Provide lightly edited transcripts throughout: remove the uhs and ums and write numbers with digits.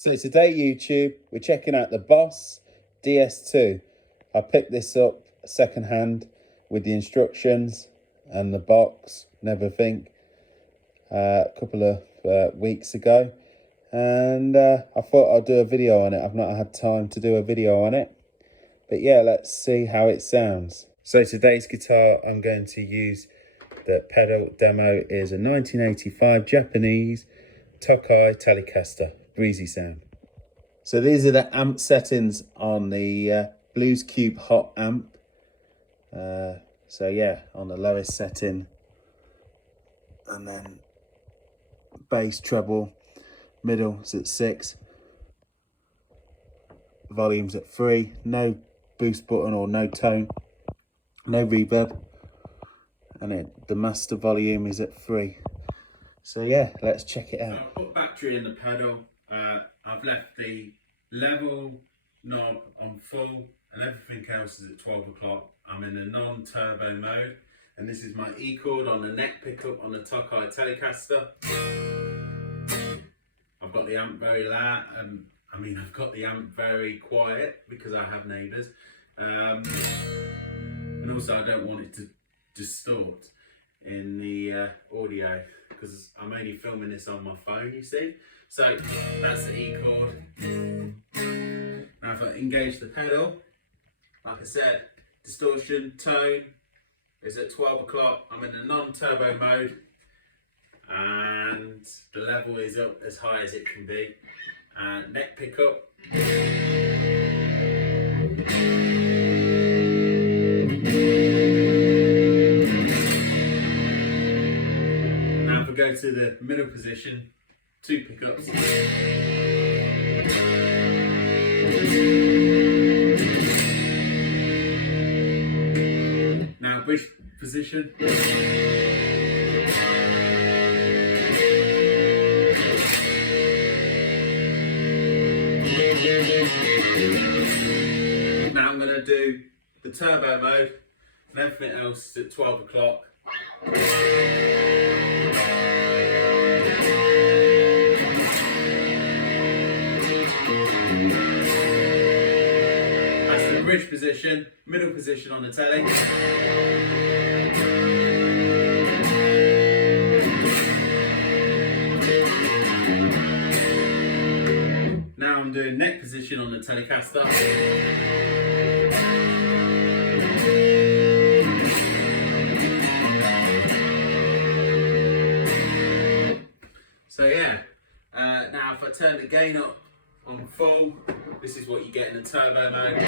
So today, YouTube, we're checking out the Boss DS-2. I picked this up second hand with the instructions and the box and everything a couple of weeks ago, and I thought I'd do a video on it. I've not had time to do a video on it, but yeah, let's see how it sounds. So today's guitar I'm going to use, the pedal demo, is a 1985 Japanese Tokai Telecaster, breezy sound. So these are the amp settings on the Blues Cube Hot amp. So yeah, on the lowest setting, and then bass, treble, middle is at 6, volume's at 3, no boost button or no tone, no reverb, and the master volume is at 3. So yeah, let's check it out. So I've put battery in the pedal. I've left the level knob on full and everything else is at 12 o'clock. I'm in a non-turbo mode, and this is my E chord on the neck pickup on the Tokai Telecaster. I've got the amp very loud, I've got the amp very quiet because I have neighbours, and also I don't want it to distort in the audio because I'm only filming this on my phone, you see. So that's the E chord. Now if I engage the pedal, like I said, distortion, tone is at 12 o'clock. I'm in the non-turbo mode and the level is up as high as it can be. And neck pickup. Now if we go to the middle position, 2 pickups. Now bridge position. Now I'm going to do the turbo mode and everything else is at 12 o'clock. That's the bridge position, middle position on the telly. Now I'm doing neck position on the Telecaster. So yeah, now if I turn the gain up on full, this is what you get in the turbo mode.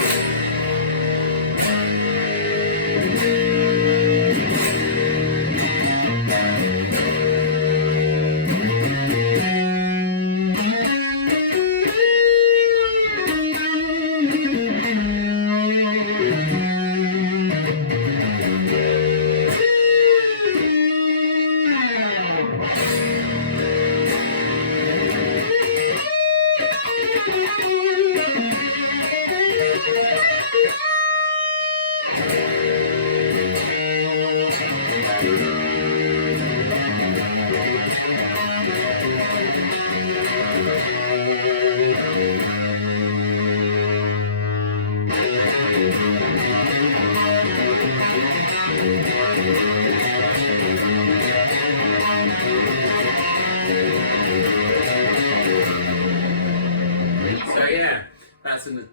So yeah, that's in the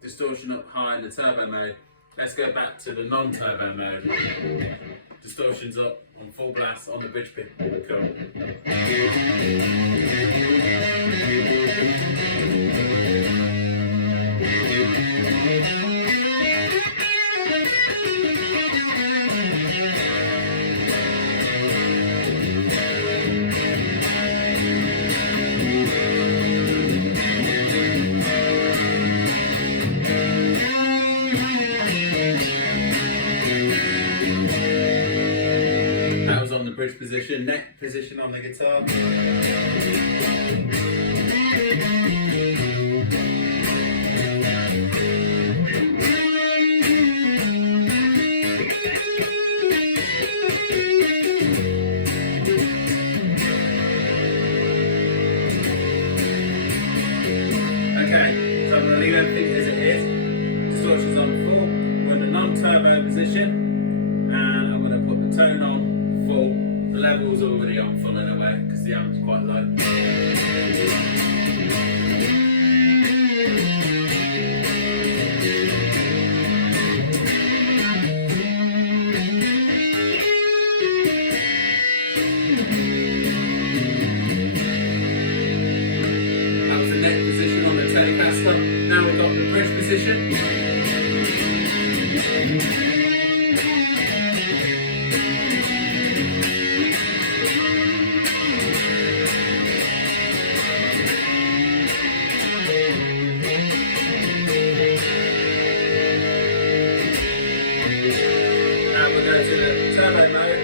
distortion up high in the turbo mode. Let's go back to the non-turbo mode. Distortion's up on full blast on the bridge pickup. On the bridge position, neck position on the guitar. position. Now we'll go to the turbo mode.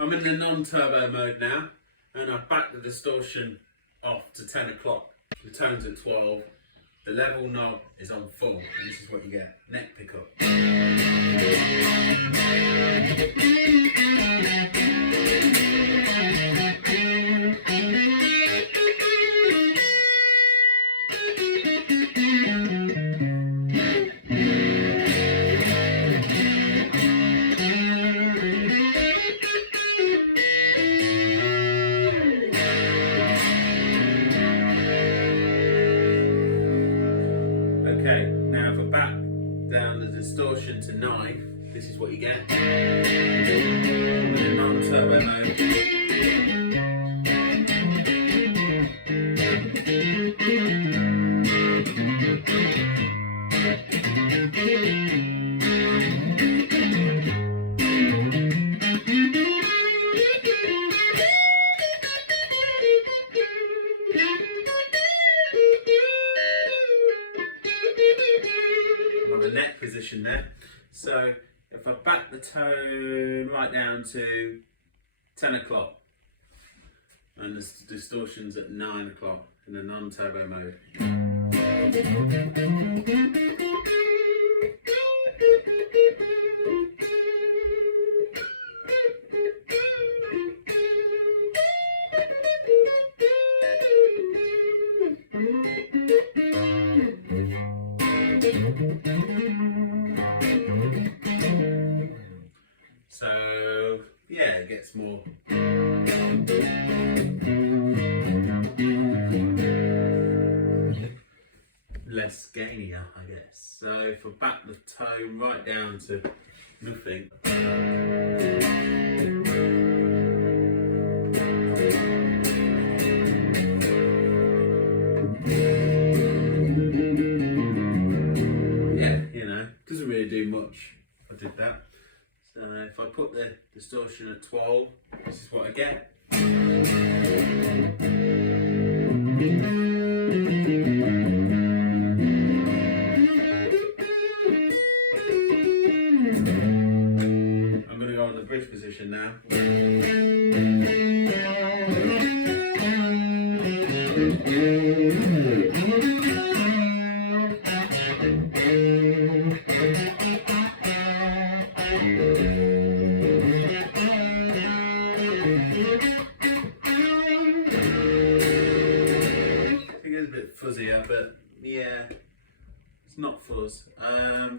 I'm in the non-turbo mode now, and I've backed the distortion off to 10 o'clock. The tone's at 12, the level knob is on full, and this is what you get, neck pickup. Okay, now if I back down the distortion to 9, this is what you get. In the non-turbo mode. On the neck position there. So if I back the tone right down to 10 o'clock and the distortion's at 9 o'clock in the non-turbo mode. So yeah, it gets more less gainier, I guess. So if I back the tone right down to nothing. Yeah, you know, doesn't really do much if I did that. So if I put the distortion at 12, this is what I get. I'm going to go on the bridge position now. Fuzzier, but yeah, it's not fuzz.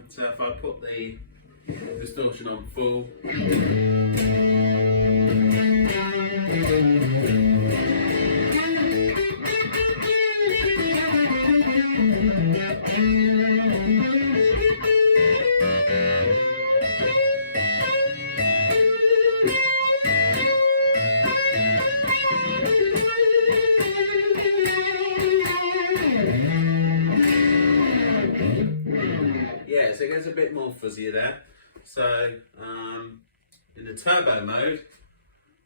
So if I put the distortion on full, yeah, so it gets a bit more fuzzier there. So in the turbo mode,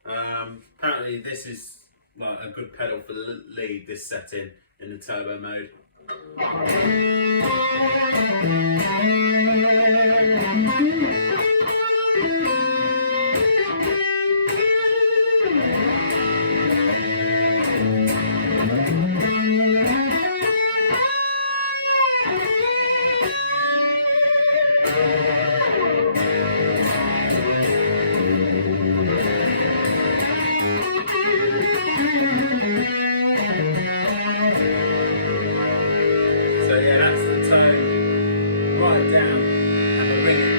apparently this is like a good pedal for the lead, this setting in the turbo mode. So yeah, that's the tone right down, and I bring it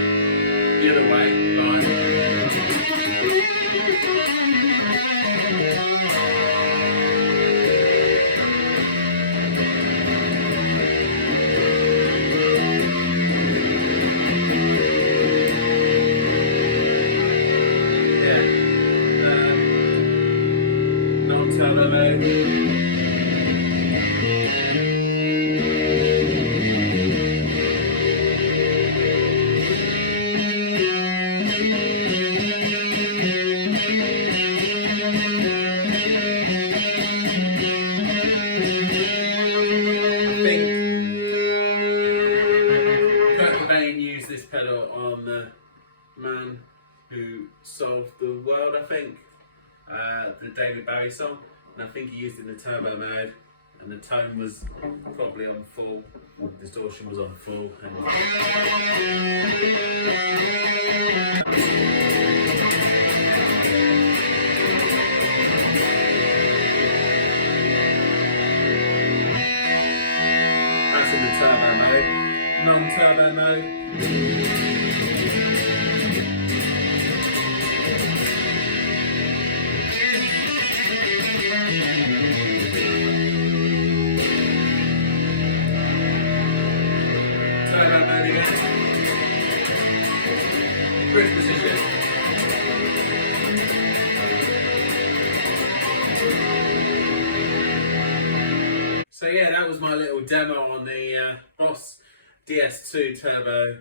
turbo mode. Used this pedal on the Man Who Solved the World, I think, the David Bowie song, and I think he used it in the turbo mode, and the tone was probably on full, distortion was on full, and that's in the turbo mode. Non-turbo mode. Turbo mode again. Bridge position. So yeah, that was my little demo on the Boss DS-2 Turbo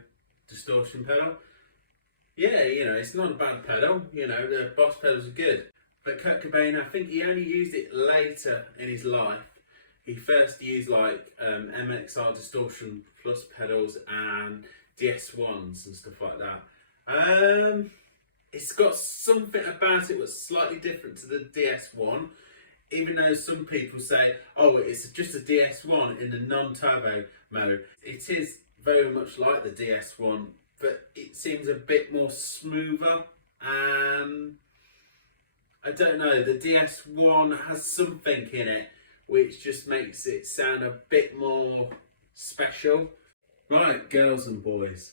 Distortion Pedal. Yeah, you know, it's not a bad pedal, you know, the Boss pedals are good. But Kurt Cobain, I think he only used it later in his life. He first used like MXR Distortion Plus pedals and DS1s and stuff like that. It's got something about it that's slightly different to the DS1, even though some people say, oh, it's just a DS1 in the non-turbo mode. It is very much like the DS1, but it seems a bit more smoother, and I don't know, the DS1 has something in it which just makes it sound a bit more special. Right, girls and boys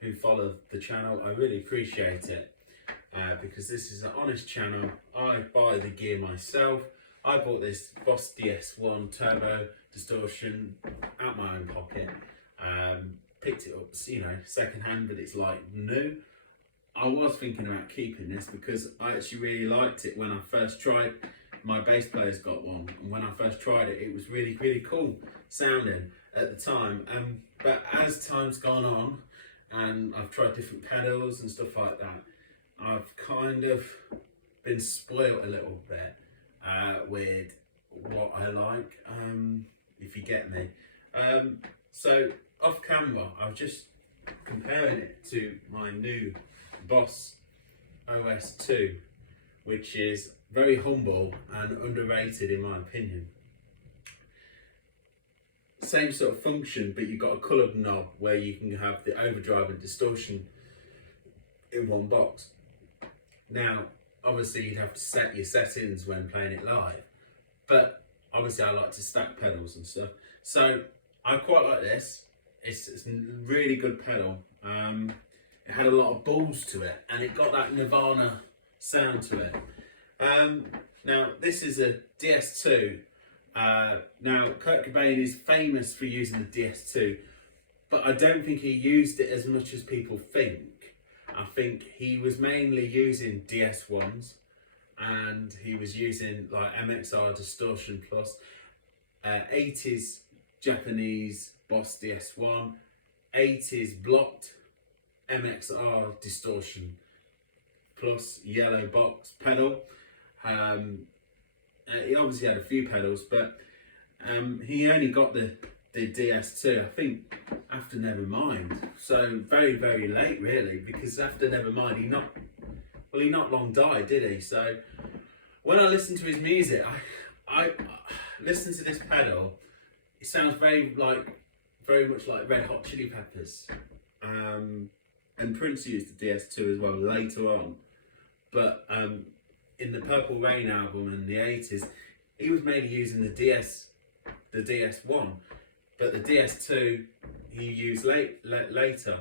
who follow the channel, I really appreciate it, because this is an honest channel. I buy the gear myself. I bought this Boss DS1 Turbo Distortion out my own pocket. Picked it up, you know, second hand, but it's like new. I was thinking about keeping this because I actually really liked it when I first tried. My bass player's got one, and when I first tried it, it was really, really cool sounding at the time. But as time's gone on, and I've tried different pedals and stuff like that, I've kind of been spoiled a little bit with what I like, if you get me. So off camera, I was just comparing it to my new Boss OS2, which is very humble and underrated in my opinion. Same sort of function, but you've got a coloured knob where you can have the overdrive and distortion in one box. Now, obviously you'd have to set your settings when playing it live, but obviously I like to stack pedals and stuff. So I quite like this. It's a really good pedal. It had a lot of balls to it, and it got that Nirvana sound to it. Now this is a DS2. Now Kurt Cobain is famous for using the DS2, but I don't think he used it as much as people think. I think he was mainly using DS1s, and he was using like MXR Distortion Plus, 80s Japanese Boss DS1, 80s blocked MXR Distortion Plus yellow box pedal. He obviously had a few pedals, but he only got the DS2, I think, after Nevermind. So very, very late really, because after Nevermind he not long died, did he? So when I listen to his music, I listen to this pedal. It sounds very much like Red Hot Chili Peppers. And Prince used the DS2 as well later on. But in the Purple Rain album in the 80s, he was mainly using the DS1, but the DS2 he used later.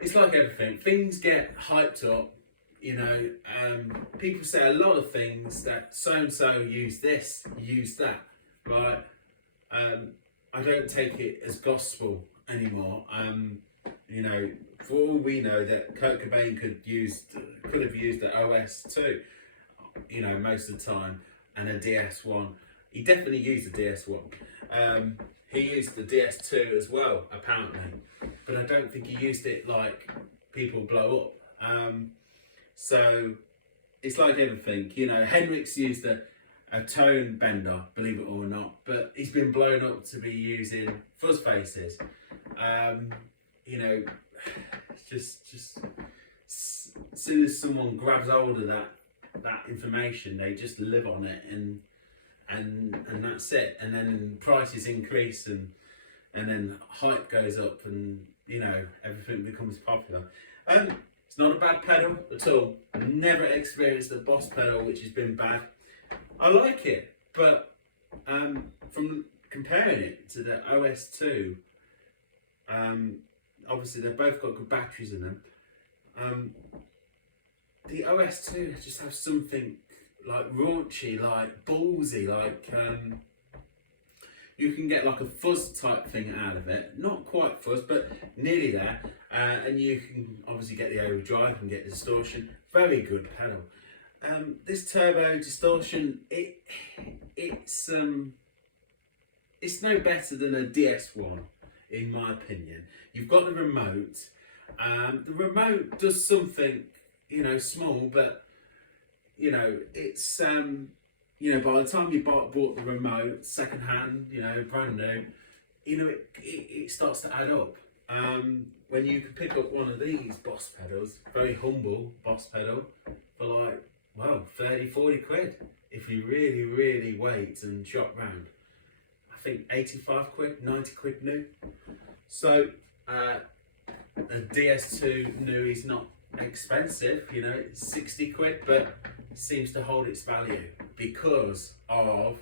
It's like everything, things get hyped up, you know. People say a lot of things that so-and-so used this, used that, right? I don't take it as gospel anymore. You know, for all we know, that Kurt Cobain could have used the OS too, you know, most of the time. and a DS1. He definitely used the DS1. He used the DS2 as well, apparently, but I don't think he used it like people blow up. So it's like everything, you know. Hendrix used a tone bender, believe it or not, but he's been blown up to be using fuzz faces. You know, just as soon as someone grabs hold of that information, they just live on it, and that's it. And then prices increase, and then hype goes up, and you know, everything becomes popular. It's not a bad pedal at all. I've never experienced a Boss pedal which has been bad. I like it, but from comparing it to the OS2, obviously they've both got good batteries in them. The OS2 just has something like raunchy, like ballsy, like you can get like a fuzz type thing out of it. Not quite fuzz, but nearly there. And you can obviously get the overdrive and get distortion. Very good pedal. This turbo distortion, it's no better than a DS1 in my opinion. You've got the remote. The remote does something, you know, small, but you know, it's you know, by the time you bought the remote second hand, you know, brand new, you know, it starts to add up. When you can pick up one of these Boss pedals, very humble Boss pedal, for like, well, 30-40 quid if you really wait and shop round. I think 85 quid, 90 quid new. So the DS2 new is not expensive, you know, it's 60 quid, but it seems to hold its value because of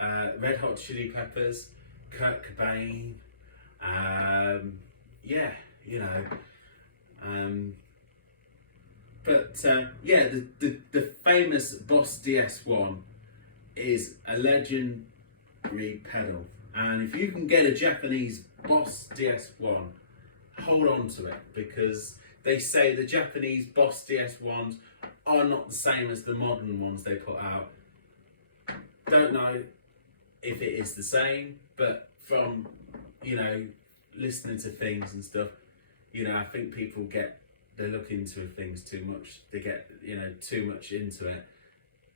Red Hot Chili Peppers, Kurt Cobain, yeah, you know, but yeah, the famous Boss DS1 is a legendary pedal, and if you can get a Japanese Boss DS1, hold on to it, because they say the Japanese Boss DS1s are not the same as the modern ones they put out. Don't know if it is the same, but from, you know, listening to things and stuff, you know, I think people they look into things too much. They get, you know, too much into it.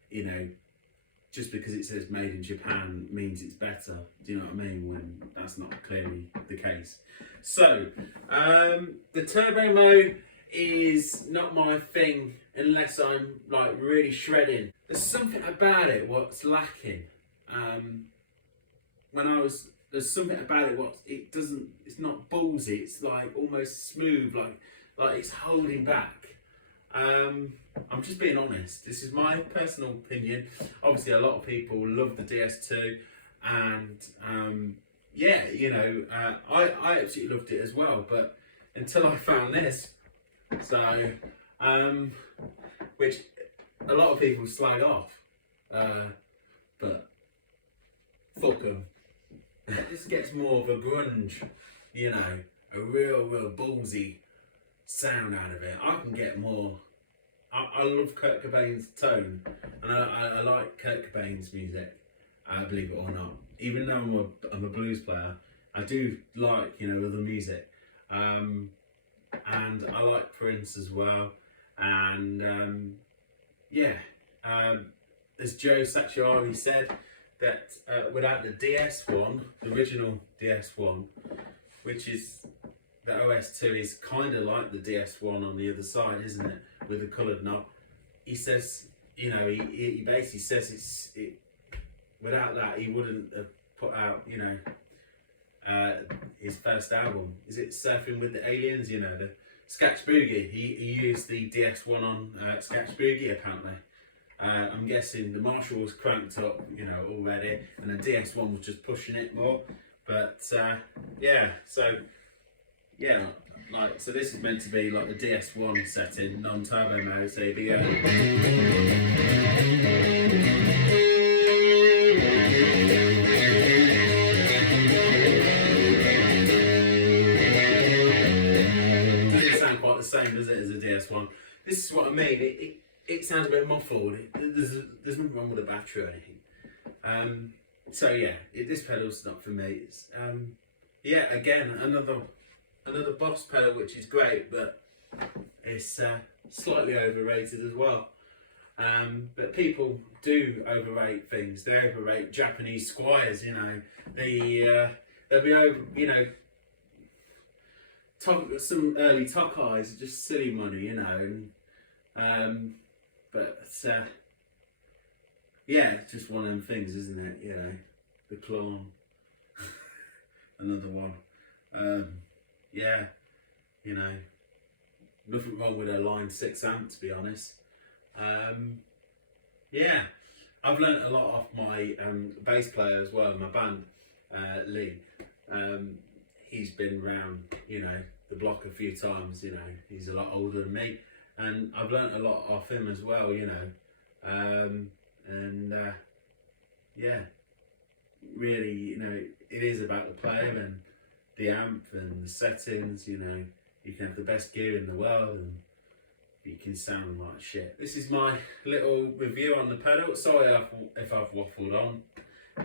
You know, just because it says made in Japan means it's better. Do you know what I mean? When that's not clearly the case. So, the turbo mode is not my thing unless I'm like really shredding. There's something about it what's lacking. There's something about it it's not ballsy, it's like almost smooth, like it's holding back. I'm just being honest, this is my personal opinion. Obviously a lot of people love the DS2, and yeah, you know, I absolutely loved it as well, but until I found this, so which a lot of people slag off, but fuck them. This gets more of a grunge, you know, a real ballsy sound out of it. I can get more. I love Kurt Cobain's tone, and I like Kurt Cobain's music, believe it or not. Even though I'm a blues player, I do like, you know, other music, and I like Prince as well. And yeah, as Joe Satriani said, that without the DS1, the original DS1, which is the OS2 is kind of like the DS1 on the other side, isn't it, with the coloured knob. He says, you know, he basically says without that he wouldn't have put out, you know, his first album. Is it Surfing with the Aliens? You know, the Sketch Boogie. He used the DS1 on Sketch Boogie apparently. I'm guessing the Marshall was cranked up, you know, already, and the DS1 was just pushing it more. But yeah, so yeah, like, so this is meant to be like the DS1 setting, non-turbo mode. So here we go. Doesn't sound quite the same, does it, as a DS1? This is what I mean. it sounds a bit muffled. There's nothing wrong with the battery or anything. So yeah, this pedal's not for me. It's, yeah, again, another Boss pedal, which is great, but it's slightly overrated as well. But people do overrate things. They overrate Japanese Squires, you know. They'll be over, you know. Some early Tokais are just silly money, you know. And, but yeah, it's just one of them things, isn't it? You know, the Clone, another one. Yeah, you know, nothing wrong with a Line 6 amp, to be honest. Yeah, I've learnt a lot off my bass player as well, my band, Lee. He's been round, you know, the block a few times, you know, he's a lot older than me, and I've learnt a lot off him as well, you know. Yeah, really, you know, it is about the player and the amp and the settings, you know. You can have the best gear in the world and you can sound like shit. This is my little review on the pedal. Sorry if I've waffled on,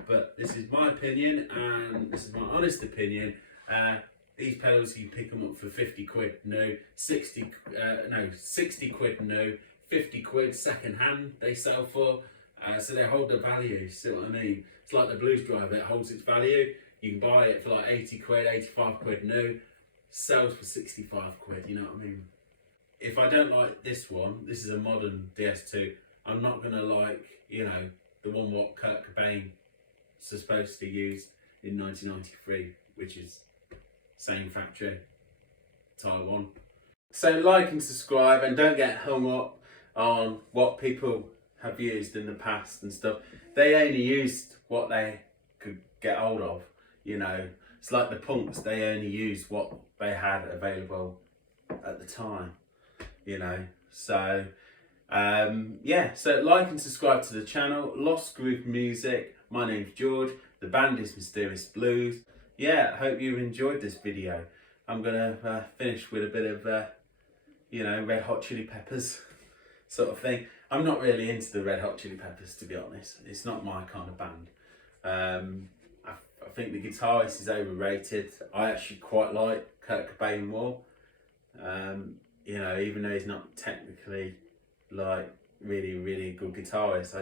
but this is my opinion and this is my honest opinion. These pedals, you pick them up for 50 quid new, 60 quid new, 50 quid second hand they sell for. So they hold the value, see what I mean? It's like the Blues Driver, it holds its value. You can buy it for like 80 quid, 85 quid new, sells for 65 quid, you know what I mean? If I don't like this one, this is a modern DS2, I'm not gonna like, you know, the one what Kurt Cobain was supposed to use in 1993, which is same factory, Taiwan. So like and subscribe and don't get hung up on what people have used in the past and stuff. They only used what they could get hold of, you know. It's like the punks, they only used what they had available at the time, you know. So yeah, so like and subscribe to the channel. Lost Groove Music, my name's George, the band is Mysterious Blues. Yeah, I hope you enjoyed this video. I'm gonna finish with a bit of you know, Red Hot Chili Peppers sort of thing. I'm not really into the Red Hot Chili Peppers, to be honest. It's not my kind of band. I think the guitarist is overrated. I actually quite like Kurt Cobain more. You know, even though he's not technically like really good guitarist,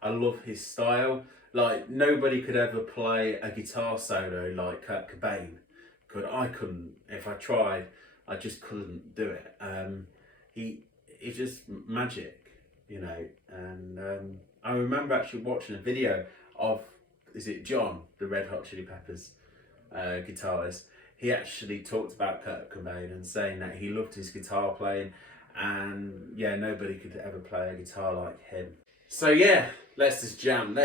I love his style. Like, nobody could ever play a guitar solo like Kurt Cobain. I couldn't. If I tried, I just couldn't do it. He's just magic, you know. And I remember actually watching a video of, is it John, the Red Hot Chili Peppers guitarist? He actually talked about Kurt Cobain and saying that he loved his guitar playing, and yeah, nobody could ever play a guitar like him. So yeah, let's just jam.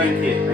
Thank you.